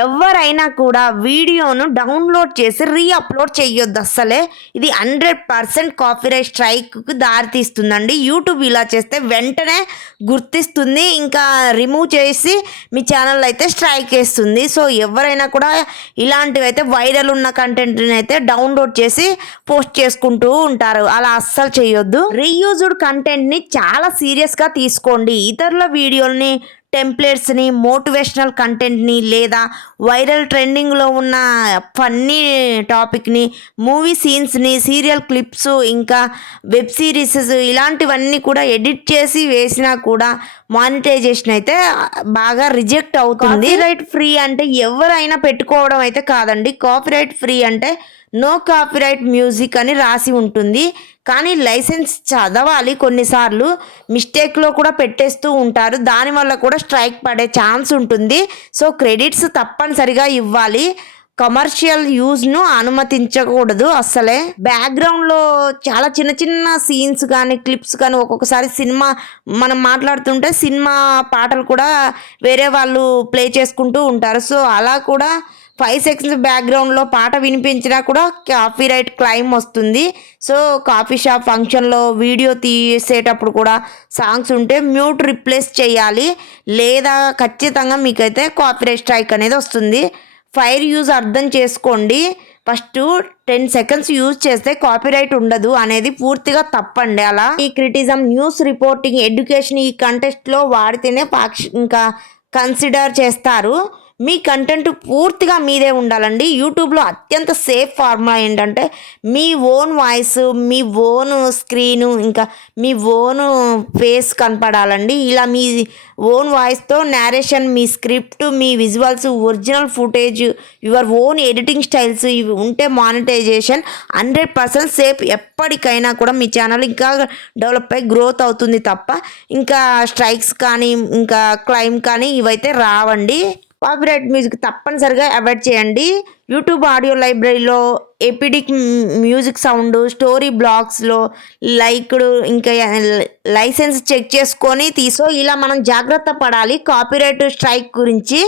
ఎవరైనా కూడా వీడియోను డౌన్లోడ్ చేసి రీఅప్లోడ్ చేయొద్దు అస్సలే. ఇది హండ్రెడ్ పర్సెంట్ కాపీరైట్ స్ట్రైక్కి దారితీస్తుందండి. యూట్యూబ్ ఇలా చేస్తే వెంటనే గుర్తిస్తుంది. ఇంకా రిమూవ్ చేసి మీ ఛానల్ అయితే స్ట్రైక్ వేస్తుంది సో ఎవరైనా కూడా ఇలాంటివి అయితే వైరల్ ఉన్న కంటెంట్ని అయితే డౌన్లోడ్ చేసి పోస్ట్ చేసుకుంటూ ఉంటారు. అలా అస్సలు చేయొద్దు. రీయూజ్డ్ కంటెంట్ని చాలా సీరియస్గా తీసుకోండి. ఇతరుల వీడియోని టెంప్లెట్స్ని మోటివేషనల్ కంటెంట్ని లేదా వైరల్ ట్రెండింగ్లో ఉన్న ఫన్నీ టాపిక్ని మూవీ సీన్స్ని సీరియల్ క్లిప్స్ ఇంకా వెబ్ సిరీస్ ఇలాంటివన్నీ కూడా ఎడిట్ చేసి వేసినా కూడా మానిటైజేషన్ అయితే బాగా రిజెక్ట్ అవుతుంది. రైట్ ఫ్రీ అంటే ఎవరైనా పెట్టుకోవడం అయితే కాదండి. కాపీరైట్ ఫ్రీ అంటే నో కాపీరైట్ మ్యూజిక్ అని రాసి ఉంటుంది. కానీ లైసెన్స్ చదవాలి కొన్నిసార్లు. మిస్టేక్లో కూడా పెట్టేస్తూ ఉంటారు. దానివల్ల కూడా స్ట్రైక్ పడే ఛాన్స్ ఉంటుంది. సో క్రెడిట్స్ తప్పనిసరిగా ఇవ్వాలి. కమర్షియల్ యూజ్ను అనుమతించకూడదు అస్సలే. బ్యాక్గ్రౌండ్లో చాలా చిన్న చిన్న సీన్స్ కానీ క్లిప్స్ కానీ ఒక్కొక్కసారి సినిమా మనం మాట్లాడుతుంటే సినిమా పాటలు కూడా వేరే వాళ్ళు ప్లే చేసుకుంటూ ఉంటారు. సో అలా కూడా ఫైవ్ సెకండ్స్ బ్యాక్గ్రౌండ్లో పాట వినిపించినా కూడా కాపీ రైట్ క్లైమ్ వస్తుంది సో కాఫీ షాప్ ఫంక్షన్లో వీడియో తీసేటప్పుడు కూడా సాంగ్స్ ఉంటే మ్యూట్ రిప్లేస్ చేయాలి. లేదా ఖచ్చితంగా మీకైతే కాపీరైట్ స్ట్రైక్ అనేది వస్తుంది. ఫైర్ యూజ్ అర్థం చేసుకోండి. ఫస్ట్ టెన్ సెకండ్స్ యూజ్ చేస్తే కాపీరైట్ ఉండదు అనేది పూర్తిగా తప్పండి అలా. ఈ క్రిటిజం న్యూస్ రిపోర్టింగ్ ఎడ్యుకేషన్ ఈ కంటెస్ట్లో వాడితేనే పాక్ష ఇంకా కన్సిడర్ చేస్తారు. మీ కంటెంట్ పూర్తిగా మీదే ఉండాలండి. యూట్యూబ్లో అత్యంత సేఫ్ ఫార్ములా ఏంటంటే మీ ఓన్ వాయిస్ మీ ఓన్ స్క్రీను ఇంకా మీ ఓన్ ఫేస్ కనపడాలండి. ఇలా మీ ఓన్ వాయిస్తో నేరేషన్ మీ script me visuals original footage your own editing styles ఇవి ఉంటే మానిటైజేషన్ హండ్రెడ్ పర్సెంట్ సేఫ్ ఎప్పటికైనా కూడా మీ ఛానల్ ఇంకా డెవలప్ అయ్యి గ్రోత్ అవుతుంది తప్ప ఇంకా స్ట్రైక్స్ కానీ ఇంకా క్లైమ్ కానీ ఇవైతే రావండి. కాపీరైట్ మ్యూజిక్ తప్పనిసరిగా అవాయిడ్ చేయండి. యూట్యూబ్ ఆడియో లైబ్రరీలో ఎపిడిక్ మ్యూజిక్ సౌండ్ స్టోరీ బ్లాగ్స్లో లైక్డ్ ఇంకా లైసెన్స్ చెక్ చేసుకొని తీసో. ఇలా మనం జాగ్రత్త పడాలి. కాపీరైట్ స్ట్రైక్ గురించి